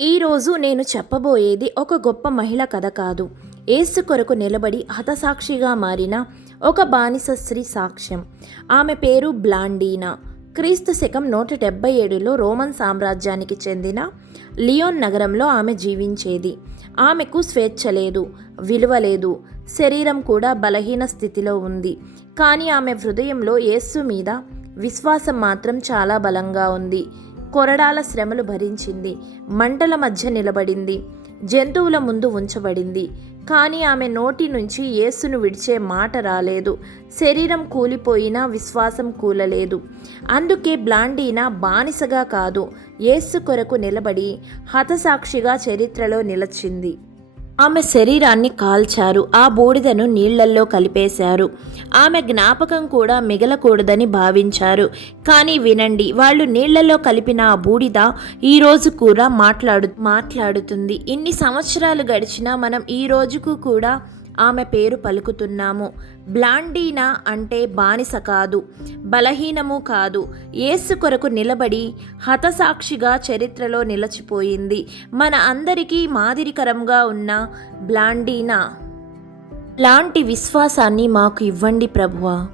ఈరోజు నేను చెప్పబోయేది ఒక గొప్ప మహిళ కథ కాదు. ఏసు కొరకు నిలబడి హతసాక్షిగా మారిన ఒక బానిస స్త్రీ సాక్ష్యం. ఆమె పేరు బ్లాండీనా. క్రీస్తు శకం నూట డెబ్బై ఏడులో రోమన్ సామ్రాజ్యానికి చెందిన లియోన్ నగరంలో ఆమె జీవించేది. ఆమెకు స్వేచ్ఛ లేదు విలువ లేదు శరీరం కూడా బలహీన స్థితిలో ఉంది. కానీ ఆమె హృదయంలో యేస్సు మీద విశ్వాసం మాత్రం చాలా బలంగా ఉంది. కొరడాల శ్రమలు భరించింది. మంటల మధ్య నిలబడింది. జంతువుల ముందు ఉంచబడింది. కానీ ఆమె నోటి నుంచి యేసును విడిచే మాట రాలేదు. శరీరం కూలిపోయినా విశ్వాసం కూలలేదు. అందుకే బ్లాండీనా బానిసగా కాదు. యేసు కొరకు నిలబడి హతసాక్షిగా చరిత్రలో నిలచింది. ఆమె శరీరాన్ని కాల్చారు. ఆ బూడిదను నీళ్ళల్లో కలిపేశారు. ఆమె జ్ఞాపకం కూడా మిగలకూడదని భావించారు. కానీ వినండి వాళ్ళు నీళ్ళలో కలిపిన ఆ బూడిద ఈరోజు కూడా మాట్లాడు మాట్లాడుతుంది. ఇన్ని సంవత్సరాలు గడిచినా మనం ఈ రోజుకు కూడా ఆమె పేరు పలుకుతున్నాము. బ్లాండీనా అంటే బానిస కాదు బలహీనము కాదు. ఏసు కొరకు నిలబడి హతసాక్షిగా చరిత్రలో నిలచిపోయింది. మన అందరికీ మాదిరికరంగా ఉన్న బ్లాండీనా. లాంటి విశ్వాసాన్ని మాకు ఇవ్వండి ప్రభువా.